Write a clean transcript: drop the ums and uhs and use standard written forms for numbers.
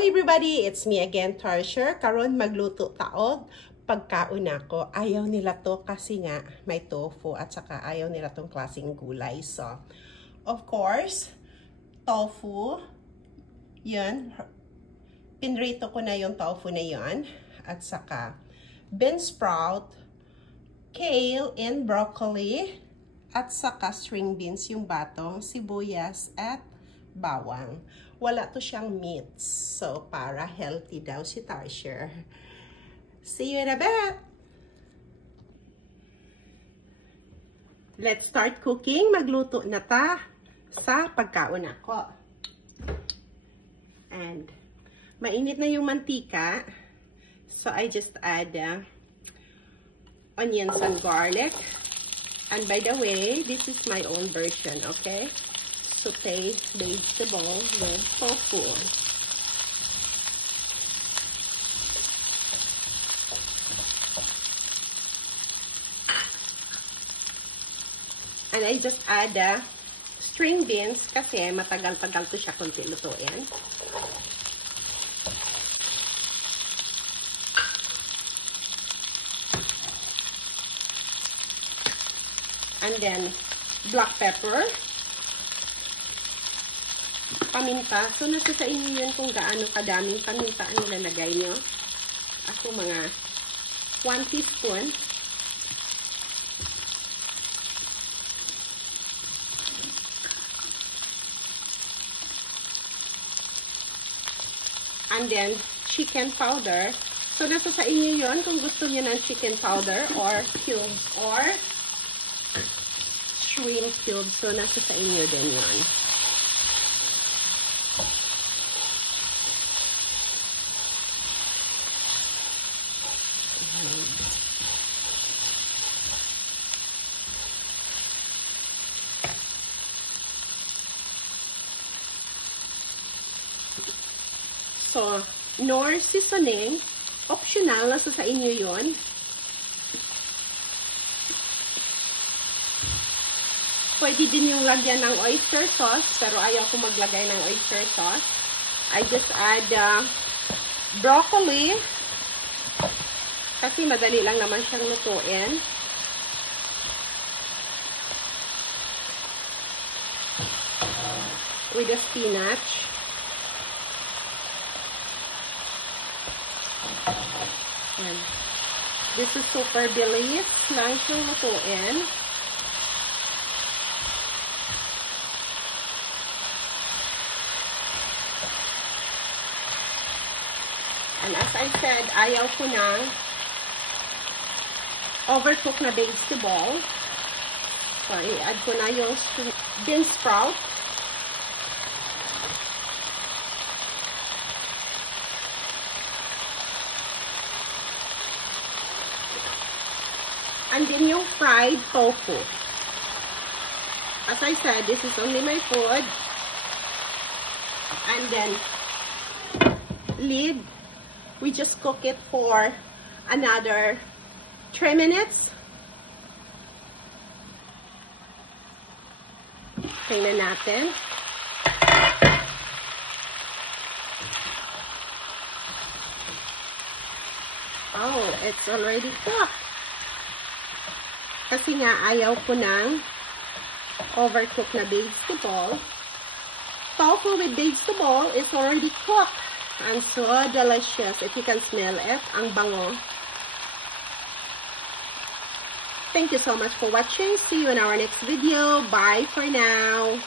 Hello everybody! It's me again, Tarsher. Karon magluto taog. Pagkaon ako, ayaw nila to kasi nga may tofu at saka ayaw nila tong klaseng gulay. So, of course, tofu. Yan. Pinrito ko na yung tofu na yan. At saka bean sprout, kale and broccoli. At saka string beans, yung batong, sibuyas at bawang. Wala to siyang meats. So, para healthy daw si Tarsher. See you in a bit! Let's start cooking. Magluto na ta sa pagkaon ako. And, mainit na yung mantika. So, I just add onions and garlic. And by the way, this is my own version, okay? Saute vegetable with tofu. And I just add string beans kasi matagal-tagal to siya kunti lutuin. And then black pepper. Paminta. So, nasa sa inyo yun kung gaano kadaming paminta ang nilalagay nyo. Ako mga 1 teaspoon. And then, chicken powder. So, nasa sa inyo yun kung gusto nyo ng chicken powder or cubes or shrimp cubes. So, nasa sa inyo din yun. So, nor seasoning, optional, nasa sa inyo yun. Pwede din yung lagyan ng oyster sauce, pero ayaw ko maglagay ng oyster sauce. I just add broccoli, kasi madali lang naman siyang lutuin. With the spinach. And this is super bilis lang siyang lutuin. And as I said, ayaw ko ng overcook na vegetable. So, i-add ko na yung bean sprout. And then yung fried tofu. As I said, this is only my food. And then, lid. We just cook it for another 3 minutes. Tingnan natin. Oh, it's already cooked. Kasi nga, ayaw ko ng overcooked na vegetable. Tofu with vegetable is already cooked. And so delicious. If you can smell it, ang bango. Thank you so much for watching. See you in our next video. Bye for now.